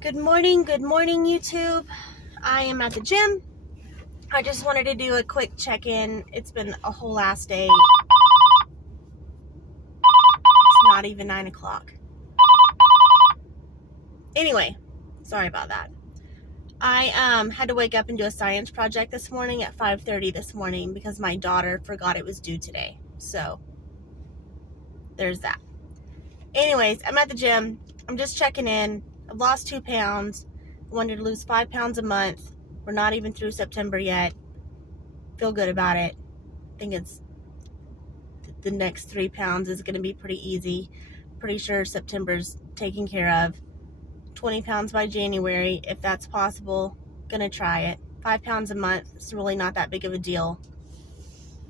Good morning, YouTube. I am at the gym. I just wanted to do a quick check-in. It's been a whole last day. It's not even 9 o'clock. Anyway, sorry about that. I had to wake up and do a science project this morning at 5:30 this morning because my daughter forgot it was due today. So, there's that. Anyways, I'm at the gym. I'm just checking in. I've lost 2 pounds. I wanted to lose 5 pounds a month. We're not even through September yet. Feel good about it. I think it's the next 3 pounds is going to be pretty easy. Pretty sure September's taken care of. 20 pounds by January, if that's possible. Gonna try it. 5 pounds a month, it's really not that big of a deal.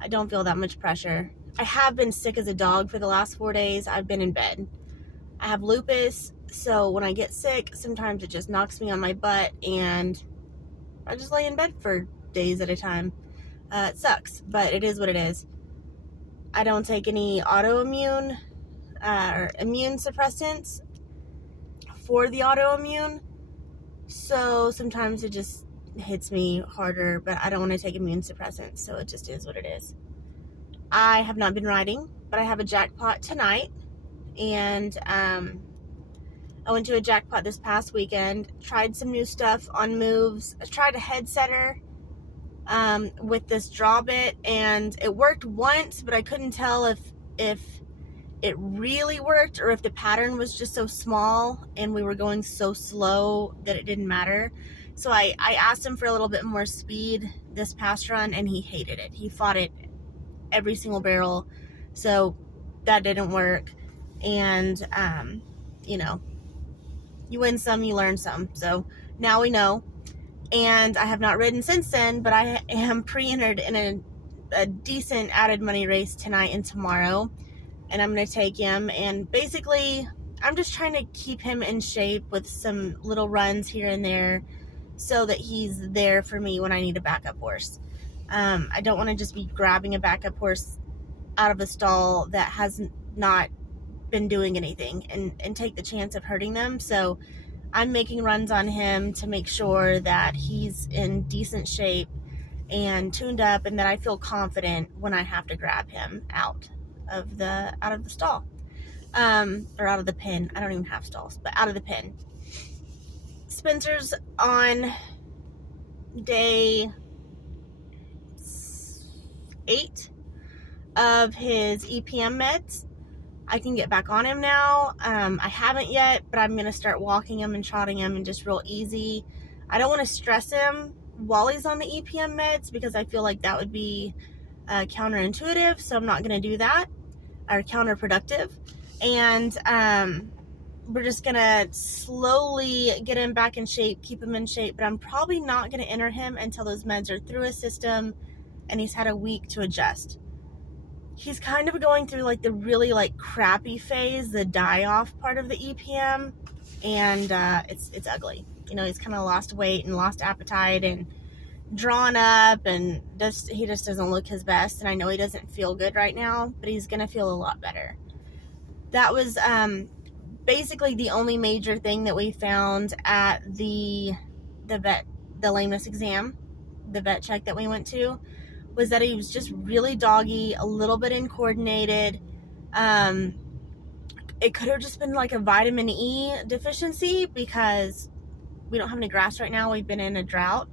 I don't feel that much pressure. I have been sick as a dog for the last 4 days. I've been in bed. I have lupus, so when I get sick, sometimes it just knocks me on my butt and I just lay in bed for days at a time. It sucks, but it is what it is. I don't take any autoimmune or immune suppressants for the autoimmune, so sometimes it just hits me harder, but I don't want to take immune suppressants, so it just is what it is. I have not been riding, but I have a jackpot tonight, and I went to a jackpot this past weekend, tried some new stuff on moves. I tried a head setter with this draw bit, and it worked once, but I couldn't tell if it really worked or if the pattern was just so small and we were going so slow that it didn't matter. So I asked him for a little bit more speed this past run, and he hated it. He fought it every single barrel, so that didn't work. And you win some, you learn some. So now we know. And I have not ridden since then, but I am pre-entered in a decent added money race tonight and tomorrow. And I'm going to take him. And basically, I'm just trying to keep him in shape with some little runs here and there so that he's there for me when I need a backup horse. I don't want to just be grabbing a backup horse out of a stall that has not been doing anything and take the chance of hurting them. So I'm making runs on him to make sure that he's in decent shape and tuned up, and that I feel confident when I have to grab him out of the stall, or out of the pen. I don't even have stalls, but out of the pen. Spencer's on day 8 of his EPM meds. I can get back on him now. I haven't yet, but I'm going to start walking him and trotting him and just real easy. I don't want to stress him while he's on the EPM meds because I feel like that would be counterintuitive, so I'm not going to do that, or counterproductive. And we're just going to slowly get him back in shape, keep him in shape, but I'm probably not going to enter him until those meds are through his system and he's had a week to adjust. He's kind of going through like the really crappy phase, the die-off part of the EPM, and it's ugly. He's kind of lost weight and lost appetite and drawn up, and he just doesn't look his best. And I know he doesn't feel good right now, but he's gonna feel a lot better. That was basically the only major thing that we found at the lameness exam, the vet check that we went to, was that he was just really doggy, a little bit uncoordinated. It could have just been like a vitamin E deficiency because we don't have any grass right now. We've been in a drought.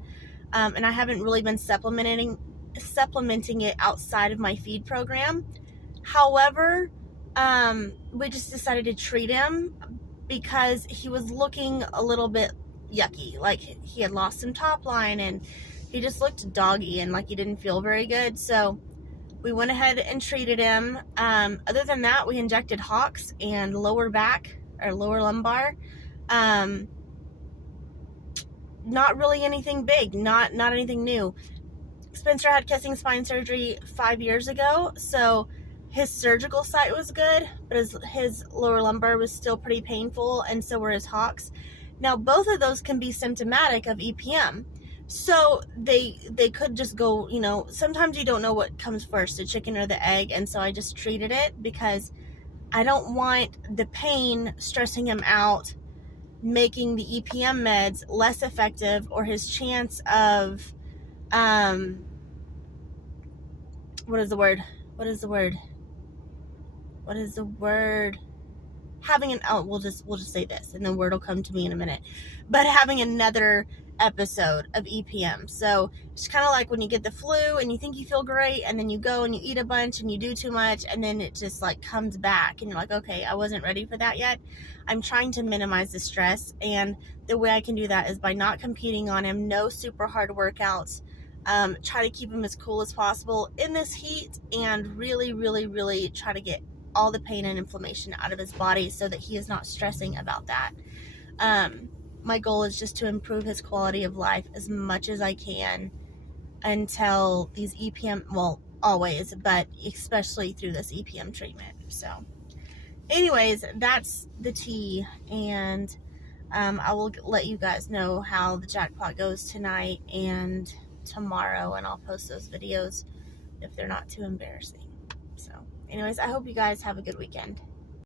And I haven't really been supplementing it outside of my feed program. However, we just decided to treat him because he was looking a little bit yucky. Like he had lost some top line and he just looked doggy and like he didn't feel very good. So we went ahead and treated him. Other than that, we injected hocks and lower back or lower lumbar. Not really anything big, not anything new. Spencer had kissing spine surgery 5 years ago, so his surgical site was good, but his lower lumbar was still pretty painful, and so were his hocks. Now, both of those can be symptomatic of EPM. So they could just go, sometimes you don't know what comes first, the chicken or the egg, and so I just treated it because I don't want the pain stressing him out making the EPM meds less effective, or his chance of what is the word? Having an we'll just say this, and the word will come to me in a minute. But having another episode of EPM. So it's kind of like when you get the flu and you think you feel great, and then you go and you eat a bunch and you do too much, and then it just like comes back and you're like, okay, I wasn't ready for that yet. I'm trying to minimize the stress, and the way I can do that is by not competing on him, no super hard workouts, try to keep him as cool as possible in this heat, and really, really, really try to get all the pain and inflammation out of his body so that he is not stressing about that. My goal is just to improve his quality of life as much as I can until these EPM, well, always, but especially through this EPM treatment. So anyways, that's the tea, and I will let you guys know how the jackpot goes tonight and tomorrow, and I'll post those videos if they're not too embarrassing. So anyways, I hope you guys have a good weekend.